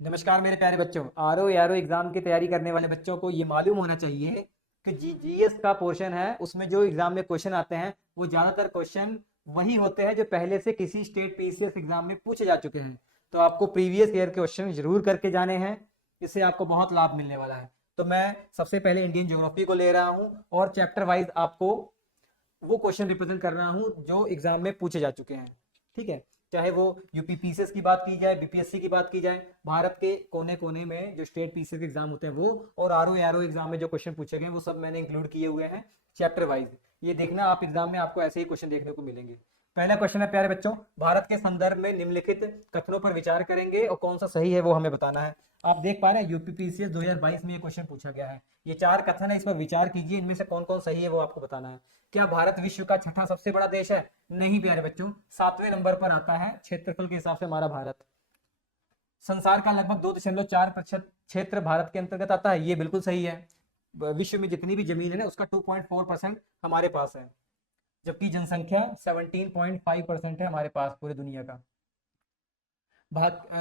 नमस्कार मेरे प्यारे बच्चों। आरओ यारो एग्जाम की तैयारी करने वाले बच्चों को ये मालूम होना चाहिए कि जीएस का पोर्शन है, उसमें जो एग्जाम में क्वेश्चन आते हैं वो ज्यादातर क्वेश्चन वही होते हैं जो पहले से किसी स्टेट पीसीएस एग्जाम में पूछे जा चुके हैं। तो आपको प्रीवियस ईयर क्वेश्चन जरूर करके जाने हैं, इससे आपको बहुत लाभ मिलने वाला है। तो मैं सबसे पहले इंडियन ज्योग्राफी को ले रहा हूँ और चैप्टर वाइज आपको वो क्वेश्चन रिप्रेजेंट कर रहा हूँ जो एग्जाम में पूछे जा चुके हैं। ठीक है, चाहे वो यूपी पीसीएस की बात की जाए, बीपीएससी की बात की जाए, भारत के कोने कोने में जो स्टेट पीसीएस के एग्जाम होते हैं वो, और आरओ एआरओ एग्जाम में जो क्वेश्चन पूछे गए वो सब मैंने इंक्लूड किए हुए हैं चैप्टर वाइज। ये देखना आप एग्जाम में आपको ऐसे ही क्वेश्चन देखने को मिलेंगे। पहला क्वेश्चन है प्यारे बच्चों, भारत के संदर्भ में निम्नलिखित कथनों पर विचार करेंगे और कौन सा सही है वो हमें बताना है। आप देख पा रहे हैं यूपी पीसीएस 2022 में ये क्वेश्चन पूछा गया है। ये 4 कथन है, इस पर विचार कीजिए, इनमें से कौन कौन सही है वो आपको बताना है। क्या भारत विश्व का छठा सबसे बड़ा देश है? नहीं प्यारे बच्चों, 7वें नंबर पर आता है क्षेत्रफल के हिसाब से हमारा भारत। संसार का लगभग 2.4% क्षेत्र भारत के अंतर्गत आता है, ये बिल्कुल सही है। विश्व में जितनी भी जमीन है ना उसका 2.4% हमारे पास है, जबकि जनसंख्या 17.5% है हमारे पास पूरी दुनिया का।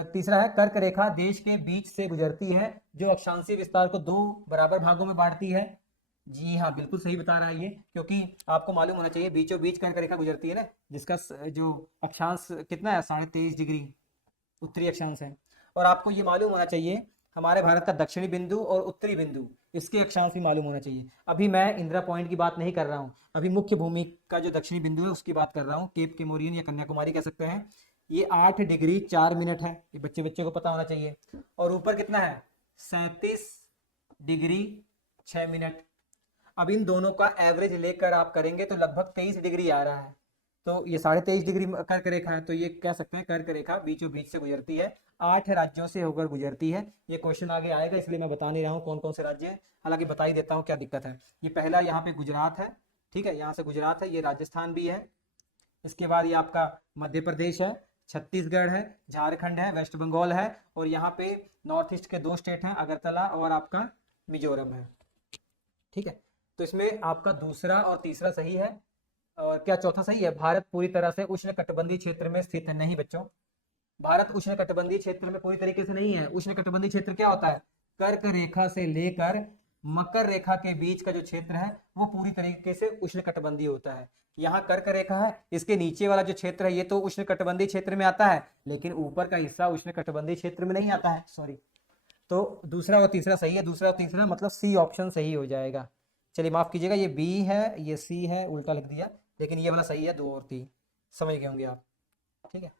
तीसरा है कर्क रेखा देश के बीच से गुजरती है जो अक्षांशीय विस्तार को 2 बराबर भागों में बांटती है। जी हाँ, बिल्कुल सही बता रहा है ये, क्योंकि आपको मालूम होना चाहिए बीचों बीच कर्क रेखा गुजरती है ना, जिसका जो अक्षांश कितना है 23.5 डिग्री उत्तरी अक्षांश है। और आपको ये मालूम होना चाहिए हमारे भारत का दक्षिणी बिंदु और उत्तरी बिंदु, इसके अक्षांश भी मालूम होना चाहिए। अभी मैं इंदिरा पॉइंट की बात नहीं कर रहा हूँ, अभी मुख्य भूमि का जो दक्षिणी बिंदु है उसकी बात कर रहा हूँ, केप केमोरियन या कन्याकुमारी कह सकते हैं। ये 8 डिग्री 4 मिनट है, ये बच्चे बच्चे को पता होना चाहिए। और ऊपर कितना है 37 डिग्री 6 मिनट। अब इन दोनों का एवरेज लेकर आप करेंगे तो लगभग 23 डिग्री आ रहा है। तो ये 23.5 डिग्री कर्क रेखा है, तो ये कह सकते हैं कर्क रेखा बीचों बीच से गुजरती है, 8 राज्यों से होकर गुजरती है। ये क्वेश्चन आगे आएगा इसलिए मैं बता नहीं रहा हूँ कौन कौन से राज्य हैं, हालांकि बता ही देता हूँ क्या दिक्कत है। ये पहला यहाँ पे गुजरात है, ठीक है, यहाँ से गुजरात है, ये राजस्थान भी है। इसके बाद ये आपका मध्य प्रदेश है, छत्तीसगढ़ है, झारखंड है, वेस्ट बंगाल है, और यहाँ पे नॉर्थ ईस्ट के 2 स्टेट हैं, अगरतला और आपका मिजोरम है। ठीक है, तो इसमें आपका दूसरा और तीसरा सही है। और क्या चौथा सही है? भारत पूरी तरह से उष्णकटिबंधीय क्षेत्र में स्थित है। नहीं बच्चों, भारत उष्णकटिबंधीय क्षेत्र में पूरी तरीके से नहीं है। उष्णकटिबंधीय क्षेत्र क्या होता है? कर्क रेखा से लेकर मकर रेखा के बीच का जो क्षेत्र है वो पूरी तरीके से उष्णकटिबंधीय होता है। यहाँ कर्क रेखा है, इसके नीचे वाला जो क्षेत्र है ये तो उष्णकटिबंधीय क्षेत्र में आता है, लेकिन ऊपर का हिस्सा उष्णकटिबंधीय क्षेत्र में नहीं आता है, सॉरी। तो दूसरा और तीसरा सही है, दूसरा और तीसरा मतलब सी ऑप्शन सही हो जाएगा। चलिए माफ कीजिएगा, ये बी है, ये सी है, उल्टा लिख दिया, लेकिन ये वाला सही है, 2 और 3 समझ गए होंगे आप। ठीक है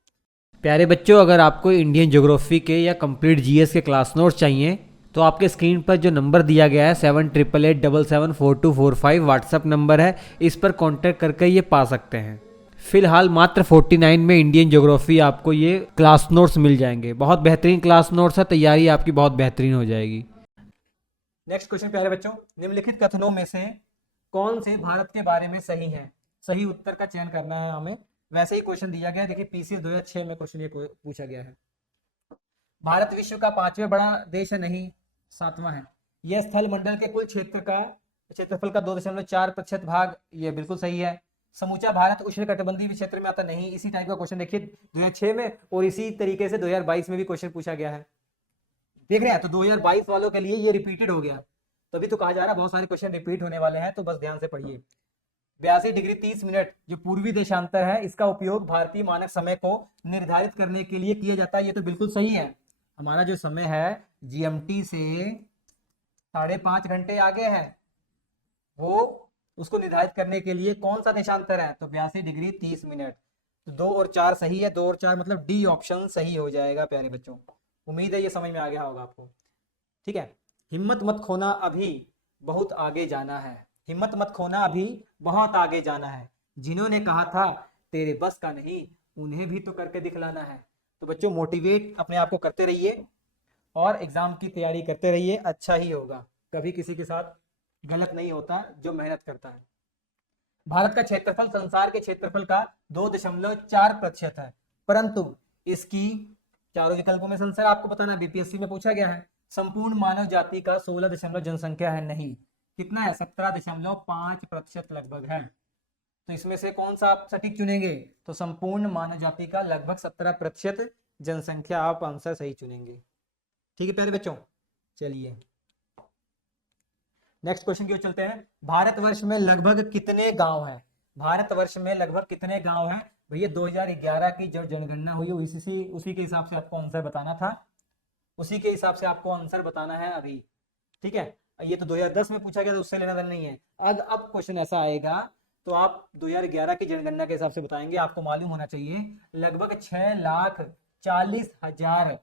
प्यारे बच्चों, अगर आपको इंडियन ज्योग्राफी के या कंप्लीट जीएस के क्लास नोट्स चाहिए तो आपके स्क्रीन पर जो नंबर दिया गया है 7888774245 व्हाट्सअप नंबर है, इस पर कांटेक्ट करके ये पा सकते हैं। फिलहाल मात्र 49 में इंडियन ज्योग्राफी आपको ये क्लास नोट्स मिल जाएंगे। बहुत बेहतरीन क्लास नोट्स है, तैयारी आपकी बहुत बेहतरीन हो जाएगी। नेक्स्ट क्वेश्चन प्यारे बच्चों, निम्नलिखित कथनों में से कौन से भारत के बारे में सही है? सही उत्तर का चयन करना है हमें। वैसे ही क्वेश्चन दिया गया है, देखिए पीसीएस 2006 में क्वेश्चन ये पूछा गया है। भारत विश्व का 5वें बड़ा देश है? नहीं, 7वां है। यह स्थल मंडल के कुल क्षेत्रफल का 2.4% भाग, ये बिल्कुल सही है। समूचा भारत उष्णकटिबंधीय क्षेत्र में आता? नहीं। इसी टाइप का क्वेश्चन देखिए 2006 में, और इसी तरीके से 2022 में भी क्वेश्चन पूछा गया है, देख रहे हैं। तो 2022 वालों के लिए ये रिपीटेड हो गया, तभी तो कहा जा रहा है बहुत सारे क्वेश्चन रिपीट होने वाले हैं, तो बस ध्यान से पढ़िए। 82 डिग्री 30 मिनट जो पूर्वी देशांतर है, इसका उपयोग भारतीय मानक समय को निर्धारित करने के लिए किया जाता है, ये तो बिल्कुल सही है। हमारा जो समय है जीएमटी से 5.5 घंटे आगे है, वो उसको निर्धारित करने के लिए कौन सा देशांतर है? तो 82 डिग्री 30 मिनट। तो 2 और 4 सही है, 2 और 4 मतलब डी ऑप्शन सही हो जाएगा प्यारे बच्चों। उम्मीद है ये समझ में आ गया होगा आपको। ठीक है, हिम्मत मत खोना, अभी बहुत आगे जाना है। हिम्मत मत खोना, अभी बहुत आगे जाना है। जिन्होंने कहा था तेरे बस का नहीं, उन्हें भी तो करके दिखलाना है। तो बच्चों मोटिवेट अपने आप को करते रहिए और एग्जाम की तैयारी करते रहिए, अच्छा ही होगा। कभी किसी के साथ गलत नहीं होता जो मेहनत करता है। भारत का क्षेत्रफल संसार के क्षेत्रफल का 2.4% है, परंतु इसकी चारों विकल्पों में संसार आपको बताना, बीपीएससी में पूछा गया है। संपूर्ण मानव जाति का 16 जनसंख्या है? नहीं। कितना है? 17.5% लगभग है। तो इसमें से कौन सा आप सटीक चुनेंगे? तो संपूर्ण मानव जाति का लगभग 17% जनसंख्या आप आंसर सही चुनेंगे। ठीक है प्यारे बच्चों, चलिए नेक्स्ट क्वेश्चन की ओर चलते हैं। भारतवर्ष में लगभग कितने गांव हैं? भारतवर्ष में लगभग कितने गांव हैं? भैया 2011 की जो जनगणना हुई उसी के हिसाब से आपको आंसर बताना था, उसी के हिसाब से आपको आंसर बताना है अभी। ठीक है, ये तो 2010 में पूछा गया था, उससे लेना देना नहीं है। अब क्वेश्चन ऐसा आएगा तो आप 2011 की जनगणना के हिसाब से बताएंगे। आपको मालूम होना चाहिए लगभग 6,40,000,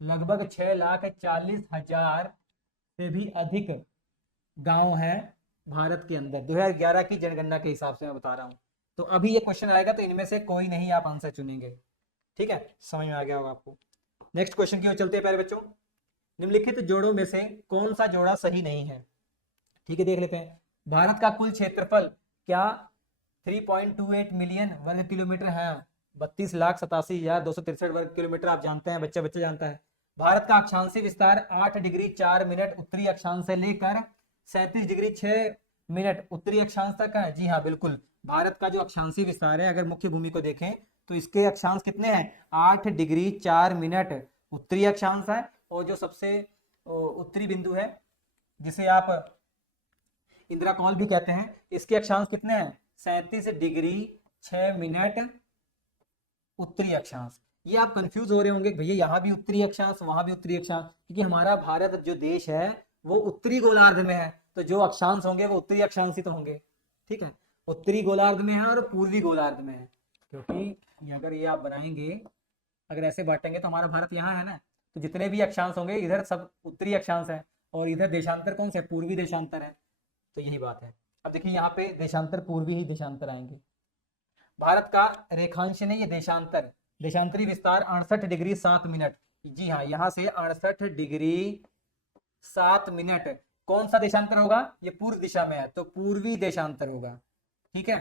लगभग 6,40,000 से भी अधिक गांव है भारत के अंदर, 2011 की जनगणना के हिसाब से मैं बता रहा हूं। तो अभी ये क्वेश्चन आएगा तो इनमें से कोई नहीं आप आंसर चुनेंगे। ठीक है, समझ में आ गया होगा आपको। नेक्स्ट क्वेश्चन की ओर चलते हैं प्यारे बच्चों। निम्नलिखित जोड़ों में से कौन सा जोड़ा सही नहीं है? ठीक है, देख लेते हैं। भारत का कुल क्षेत्रफल क्या 3.28 मिलियन वर्ग किलोमीटर है? 32,87,263 वर्ग किलोमीटर आप जानते हैं, बच्चा बच्चा जानता है। भारत का अक्षांशीय विस्तार 8 डिग्री 4 मिनट उत्तरी अक्षांश से लेकर 37 डिग्री 6 मिनट उत्तरी अक्षांश तक है। जी हाँ बिल्कुल, भारत का जो अक्षांशीय विस्तार है, अगर मुख्य भूमि को देखें तो इसके अक्षांश कितने हैं? 8 डिग्री 4 मिनट उत्तरी अक्षांश है, और जो सबसे उत्तरी बिंदु है जिसे आप इंदिरा कॉल भी कहते हैं, इसके अक्षांश कितने हैं? 37 डिग्री 6 मिनट उत्तरी अक्षांश। ये आप कंफ्यूज हो रहे होंगे भैया यहाँ भी उत्तरी अक्षांश वहां भी उत्तरी अक्षांश, क्योंकि हमारा भारत जो देश है वो उत्तरी गोलार्ध में है, तो जो अक्षांश होंगे वो उत्तरी अक्षांश ही तो होंगे। ठीक है, उत्तरी गोलार्ध में है और पूर्वी गोलार्ध में है, क्योंकि अगर ये आप बनाएंगे, अगर ऐसे बांटेंगे तो हमारा भारत यहाँ है ना, तो जितने भी अक्षांश होंगे इधर सब उत्तरी अक्षांश है, और इधर देशांतर कौन से? पूर्वी देशांतर है। तो यही बात है। अब देखिए यहाँ पे देशांतर पूर्वी ही देशांतर आएंगे। भारत का रेखांश नहीं, ये देशांतर, देशांतरी विस्तार 68 डिग्री 7 मिनट। जी हाँ, यहाँ से 68 डिग्री 7 मिनट। कौन सा देशांतर होगा? ये पूर्व दिशा में है तो पूर्वी देशांतर होगा। ठीक है,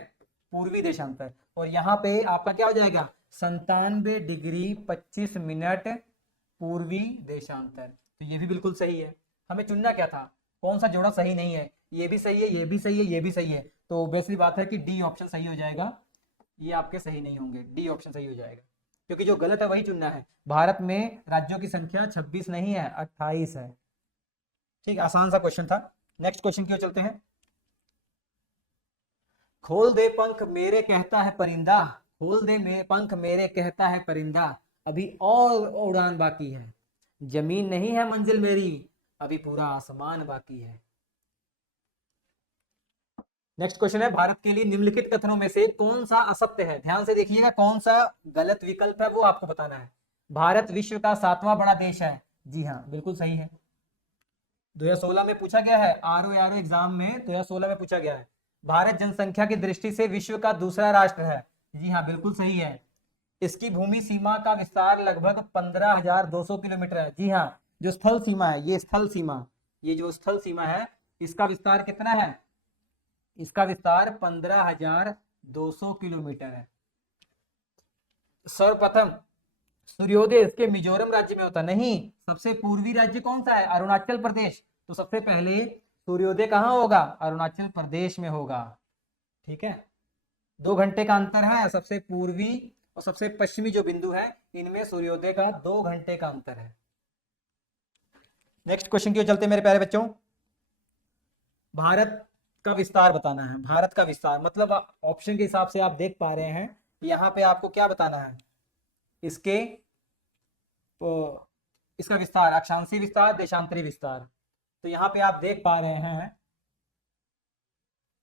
पूर्वी देशांतर। और यहाँ पे आपका क्या हो जाएगा? 97 डिग्री 25 मिनट पूर्वी देशांतर। तो ये भी बिल्कुल सही है। हमें चुनना क्या था? कौन सा जोड़ा सही नहीं है? ये भी सही है, ये भी सही है, ये भी सही है, तो ऑब्वियसली बात है कि डी ऑप्शन सही हो जाएगा। ये आपके सही नहीं होंगे, डी ऑप्शन सही हो जाएगा, क्योंकि जो गलत है वही चुनना है। भारत में राज्यों की संख्या 26 नहीं है, 28 है। ठीक, आसान सा क्वेश्चन था। नेक्स्ट क्वेश्चन की ओर चलते हैं। खोल दे पंख मेरे कहता है परिंदा, खोल दे पंख मेरे कहता है परिंदा, अभी और उड़ान बाकी है, जमीन नहीं है मंजिल मेरी, अभी पूरा आसमान बाकी है। नेक्स्ट क्वेश्चन है, भारत के लिए निम्नलिखित कथनों में से कौन सा असत्य है? ध्यान से देखिएगा, कौन सा गलत विकल्प है वो आपको बताना है। भारत विश्व का 7वां बड़ा देश है। जी हाँ बिल्कुल सही है, 2016 में पूछा गया है, आरओ एग्जाम में 2016 में पूछा गया है। भारत जनसंख्या की दृष्टि से विश्व का दूसरा राष्ट्र है। जी हाँ बिल्कुल सही है। इसकी भूमि सीमा का विस्तार लगभग 15,200 किलोमीटर है। जी हाँ, जो स्थल सीमा है, ये स्थल सीमा, ये जो स्थल सीमा है, इसका विस्तार कितना है? इसका विस्तार 15,200 किलोमीटर है। सर्वप्रथम सूर्योदय इसके मिजोरम राज्य में होता नहीं, सबसे पूर्वी राज्य कौन सा है? अरुणाचल प्रदेश। तो सबसे पहले सूर्योदय कहाँ होगा? अरुणाचल प्रदेश में होगा। ठीक है, 2 घंटे का अंतर है, सबसे पूर्वी और सबसे पश्चिमी जो बिंदु है इनमें सूर्योदय का 2 घंटे का अंतर है। नेक्स्ट क्वेश्चन की ओर चलते मेरे प्यारे बच्चों। भारत का विस्तार बताना है। भारत का विस्तार मतलब ऑप्शन के हिसाब से आप देख पा रहे हैं, यहाँ पे आपको क्या बताना है? इसके इसका विस्तार, अक्षांशीय विस्तार, देशांतरी विस्तार। तो यहाँ पे आप देख पा रहे हैं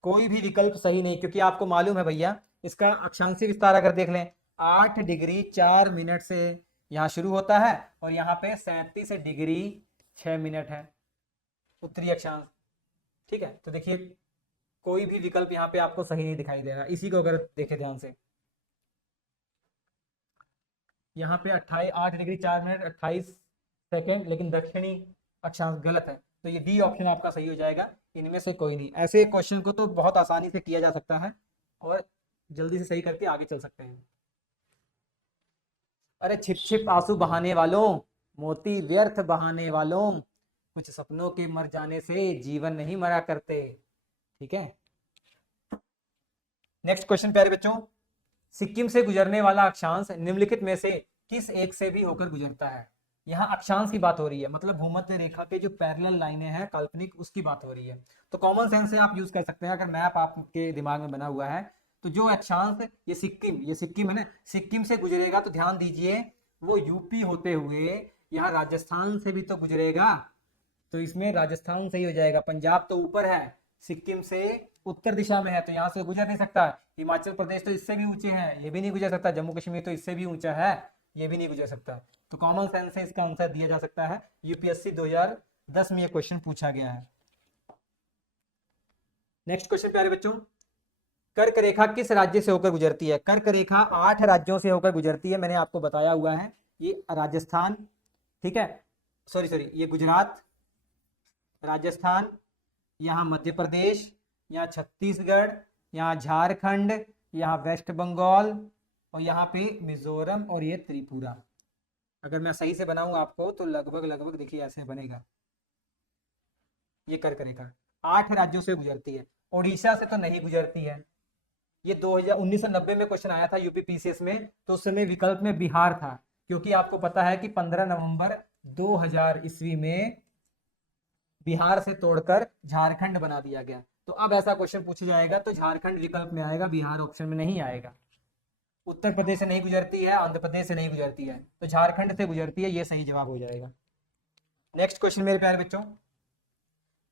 कोई भी विकल्प सही नहीं, क्योंकि आपको मालूम है भैया इसका अक्षांशीय विस्तार अगर देख लें 8 डिग्री 4 मिनट से यहाँ शुरू होता है, और यहाँ पे 37 डिग्री 6 मिनट है उत्तरी अक्षांश। ठीक है, तो देखिए कोई भी विकल्प यहाँ पे आपको सही नहीं दिखाई दे रहा। इसी को अगर देखें ध्यान से, यहाँ पे 8 डिग्री 4 मिनट 28 सेकेंड, लेकिन दक्षिणी अक्षांश गलत है, तो ये डी ऑप्शन आपका सही हो जाएगा। इनमें से कोई नहीं। ऐसे क्वेश्चन को तो बहुत आसानी से किया जा सकता है और जल्दी से सही करके आगे चल सकते हैं। अरे छिप छिप आंसू बहाने वालों, मोती व्यर्थ बहाने वालों, कुछ सपनों के मर जाने से जीवन नहीं मरा करते। ठीक है, नेक्स्ट क्वेश्चन प्यारे बच्चों। सिक्किम से गुजरने वाला अक्षांश निम्नलिखित में से किस एक से भी होकर गुजरता है? यहाँ अक्षांश की बात हो रही है, मतलब भूमध्य रेखा के जो पैरेलल लाइनें हैं काल्पनिक, उसकी बात हो रही है। तो कॉमन सेंस से आप यूज कर सकते हैं। अगर मैप आपके दिमाग में बना हुआ है तो जो अक्षांश, ये सिक्किम है ना, सिक्किम से गुजरेगा तो ध्यान दीजिए वो यूपी होते हुए यहाँ राजस्थान से भी तो गुजरेगा, तो इसमें राजस्थान सही हो जाएगा। पंजाब तो ऊपर है, सिक्किम से उत्तर दिशा में है, तो यहाँ से गुजर नहीं सकता। हिमाचल प्रदेश तो इससे भी ऊंचे हैं, ये भी नहीं गुजर सकता। जम्मू कश्मीर तो इससे भी ऊंचा है, ये भी नहीं गुजर सकता। तो कॉमन सेंस से इसका आंसर दिया जा सकता है। यूपीएससी 2010 में ये क्वेश्चन पूछा गया है। नेक्स्ट क्वेश्चन प्यारे बच्चों, कर्क रेखा किस राज्य से होकर गुजरती है? कर्क रेखा 8 राज्यों से होकर गुजरती है, मैंने आपको बताया हुआ है। ये राजस्थान, ठीक है, सॉरी ये गुजरात, राजस्थान, यहाँ मध्य प्रदेश, यहाँ छत्तीसगढ़, यहाँ झारखंड, यहाँ वेस्ट बंगाल, और यहाँ पे मिजोरम, और ये त्रिपुरा। अगर मैं सही से बनाऊं आपको तो लगभग देखिए ऐसे बनेगा। ये कर्क रेखा 8 राज्यों से गुजरती है। ओडिशा से तो नहीं गुजरती है। ये 1990 में क्वेश्चन आया था यूपी पीसीएस में, तो उस समय विकल्प में बिहार था, क्योंकि आपको पता है कि 15 नवंबर 2000 ईस्वी में बिहार से तोड़कर झारखंड बना दिया गया। तो अब ऐसा क्वेश्चन पूछा जाएगा तो झारखंड विकल्प में आएगा, बिहार ऑप्शन में नहीं आएगा। उत्तर प्रदेश से नहीं गुजरती है, आंध्र प्रदेश से नहीं गुजरती है, तो झारखंड से गुजरती है, ये सही जवाब हो जाएगा। नेक्स्ट क्वेश्चन मेरे प्यारे बच्चों,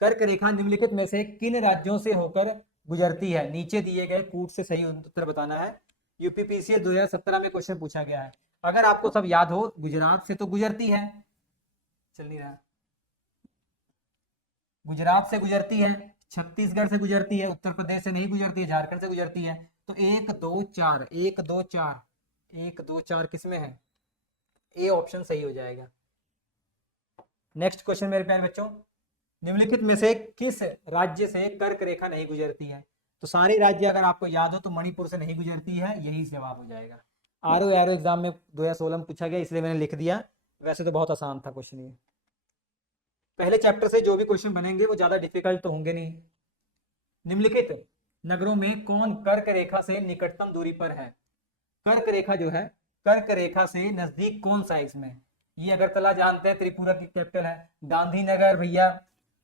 कर्क रेखा निम्नलिखित में से किन राज्यों से होकर गुजरती है? नीचे दिए गए कूट से सही उत्तर बताना है। यूपीपीसीएस 2017 में क्वेश्चन पूछा गया है। अगर आपको सब याद हो, गुजरात से तो गुजरती है, चल नहीं रहा, गुजरात से गुजरती है, छत्तीसगढ़ से गुजरती है, उत्तर प्रदेश से नहीं गुजरती है, झारखंड से गुजरती है। तो 1 2 4 1 2 4 1 2 4 किसमें है? ए ऑप्शन सही हो जाएगा। नेक्स्ट क्वेश्चन मेरे प्यारे बच्चों, निम्नलिखित में से किस राज्य से कर्क रेखा नहीं गुजरती है? तो सारे राज्य अगर आपको याद हो तो मणिपुर से नहीं गुजरती है, यही जवाब हो जाएगा। आरओ एरो एग्जाम में 2016 में पूछा गया, इसलिए मैंने लिख दिया। वैसे तो बहुत आसान था क्वेश्चन ये। पहले चैप्टर से जो भी क्वेश्चन बनेंगे वो ज्यादा डिफिकल्ट तो होंगे नहीं। निम्नलिखित नगरों में कौन कर्क रेखा से निकटतम दूरी पर है? कर्क रेखा जो है, कर्क रेखा से नजदीक कौन सा है इसमें? ये अगरतला जानते हैं, त्रिपुरा की कैपिटल है। गांधीनगर भैया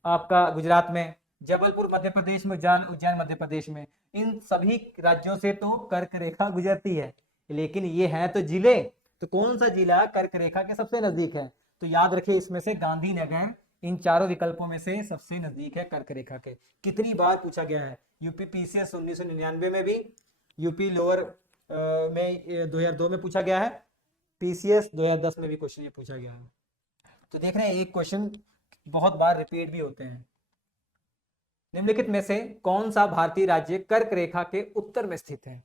आपका गुजरात में, जबलपुर मध्य प्रदेश में, उज्जैन मध्य प्रदेश में। इन सभी राज्यों से तो कर्क रेखा गुजरती है, लेकिन ये है तो जिले, तो कौन सा जिला कर्क रेखा के सबसे नजदीक है? तो याद रखिए इसमें से गांधीनगर इन चारों विकल्पों में से सबसे नजदीक है कर्क रेखा के। कितनी बार पूछा गया है? यूपी पीसीएस 1999 में भी, यूपी लोअर में 2002 में पूछा गया है, पीसीएस 2010 में भी क्वेश्चन ये पूछा गया है। तो देख रहे हैं एक क्वेश्चन बहुत बार रिपीट भी होते हैं। निम्नलिखित में से कौन सा भारतीय राज्य कर्क रेखा के उत्तर में स्थित है?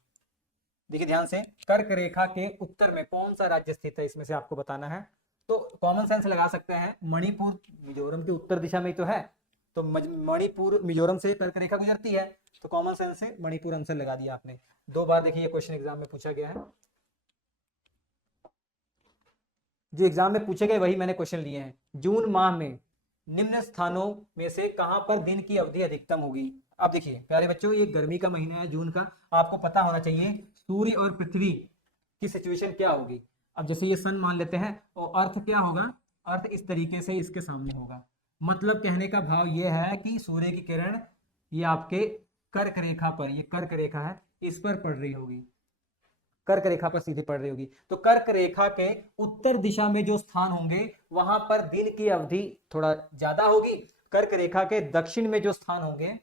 देखिए ध्यान से, कर्क रेखा के उत्तर में कौन सा राज्य स्थित है, इसमें से आपको बताना है। तो कॉमन सेंस लगा सकते हैं, मणिपुर मिजोरम के उत्तर दिशा में ही तो है, तो मणिपुर मिजोरम से कर्क रेखा गुजरती है, तो कॉमन सेंस से मणिपुर आंसर लगा दिया आपने। 2 बार देखिए ये क्वेश्चन एग्जाम में पूछा गया है, जो एग्जाम में पूछे गए वही मैंने क्वेश्चन लिए हैं। जून माह में निम्न स्थानों में से कहां पर दिन की अवधि अधिकतम होगी? अब देखिए प्यारे बच्चों, ये गर्मी का महीना है जून का, आपको पता होना चाहिए सूर्य और पृथ्वी की सिचुएशन क्या होगी। अब जैसे ये सन मान लेते हैं, और अर्थ क्या होगा? अर्थ इस तरीके से इसके सामने होगा। मतलब कहने का भाव ये है कि सूर्य की किरण ये आपके कर्क रेखा पर, ये कर्क रेखा है, इस पर पड़ रही होगी, कर्क रेखा पर सीधे पड़ रही होगी। तो कर्क रेखा के उत्तर दिशा में जो स्थान होंगे वहां पर दिन की अवधि थोड़ा ज्यादा होगी। कर्क रेखा के दक्षिण में जो स्थान होंगे,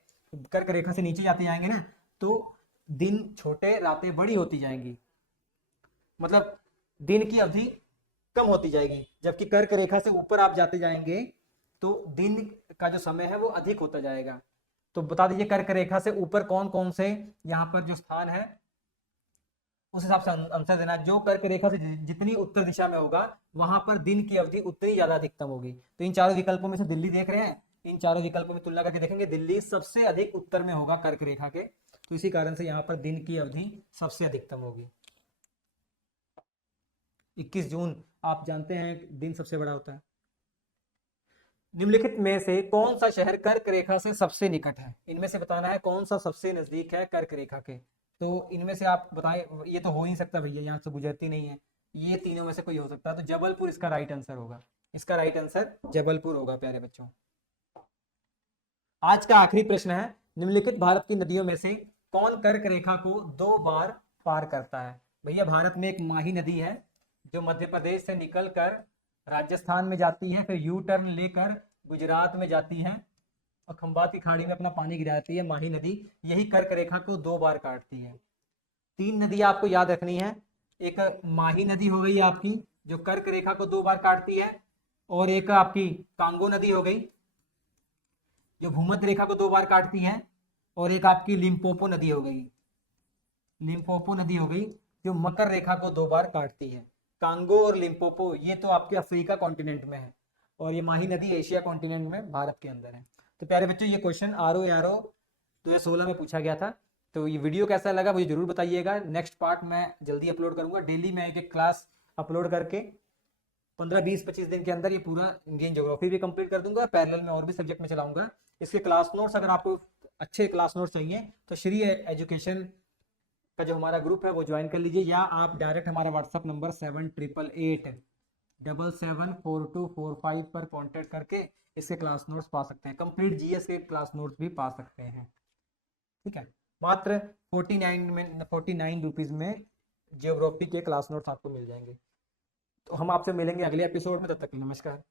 कर्क रेखा से नीचे जाते जाएंगे ना, तो दिन छोटे रातें बड़ी होती जाएंगी, मतलब दिन की अवधि कम होती जाएगी। जबकि कर्क रेखा से ऊपर आप जाते जाएंगे तो दिन का जो समय है वो अधिक होता जाएगा। तो बता दीजिए कर्क रेखा से ऊपर कौन कौन से यहाँ पर जो स्थान है, उस हिसाब से आंसर देना। जो कर्क रेखा से जितनी उत्तर दिशा में होगा वहां पर दिन की अवधि उतनी ज्यादा अधिकतम होगी। तो इन चारों विकल्पों में से दिल्ली देख रहे हैं, इन चारों विकल्पों में तुलना करके देखेंगे, दिल्ली सबसे अधिक उत्तर में होगा कर्क रेखा के, तो इसी कारण से यहाँ पर दिन की अवधि सबसे अधिकतम होगी। 21 जून आप जानते हैं दिन सबसे बड़ा होता है। निम्नलिखित में से कौन सा शहर कर्क रेखा से सबसे निकट है? इनमें से बताना है कौन सा सबसे नजदीक है कर्क रेखा के। तो इनमें से आप बताएं, ये तो हो ही नहीं सकता भैया, यहाँ से गुजरती नहीं है, ये तीनों में से कोई हो सकता है, तो जबलपुर इसका राइट आंसर होगा। इसका राइट आंसर जबलपुर होगा प्यारे बच्चों। आज का आखिरी प्रश्न है, निम्नलिखित भारत की नदियों में से कौन कर्क रेखा को 2 बार पार करता है? भैया भारत में एक माही नदी है जो मध्य प्रदेश से निकलकर राजस्थान में जाती है, फिर यू टर्न लेकर गुजरात में जाती है और खंबात की खाड़ी में अपना पानी गिराती है। माही नदी यही कर्क रेखा को 2 बार काटती है। 3 नदी आपको याद रखनी है, एक माही नदी हो गई आपकी जो कर्क रेखा को 2 बार काटती है, और एक आपकी कांगो नदी हो गई जो भूमध्य रेखा को 2 बार काटती है, और एक आपकी लिम्पोपो नदी हो गई, लिम्पोपो नदी हो गई जो मकर रेखा को 2 बार काटती है। कांगो और लिम्पोपो ये तो आपके अफ्रीका कॉन्टिनेंट में है, और ये माही नदी एशिया कॉन्टिनेंट में भारत के अंदर है। तो प्यारे बच्चों ये क्वेश्चन आरओ एआरओ 2016 में पूछा गया था। तो ये वीडियो कैसा लगा मुझे जरूर बताइएगा। नेक्स्ट पार्ट मैं जल्दी अपलोड करूंगा। डेली मैं एक क्लास अपलोड करके 15-20-25 दिन के अंदर ये पूरा इंडियन ज्योग्राफी भी कंप्लीट कर दूंगा। पैरेलल में और भी सब्जेक्ट में चलाऊंगा। इसके क्लास नोट्स अगर आपको अच्छे क्लास नोट्स चाहिए तो श्री एजुकेशन का जो हमारा ग्रुप है वो ज्वाइन कर लीजिए, या आप डायरेक्ट हमारा व्हाट्सअप नंबर 7888774245 पर कांटेक्ट करके इसके क्लास नोट्स पा सकते हैं। कंप्लीट जीएस के क्लास नोट्स भी पा सकते हैं। ठीक है, मात्र 49 रुपीज़ में ज्योग्राफी के क्लास नोट्स आपको मिल जाएंगे। तो हम आपसे मिलेंगे अगले एपिसोड में, तब तक नमस्कार।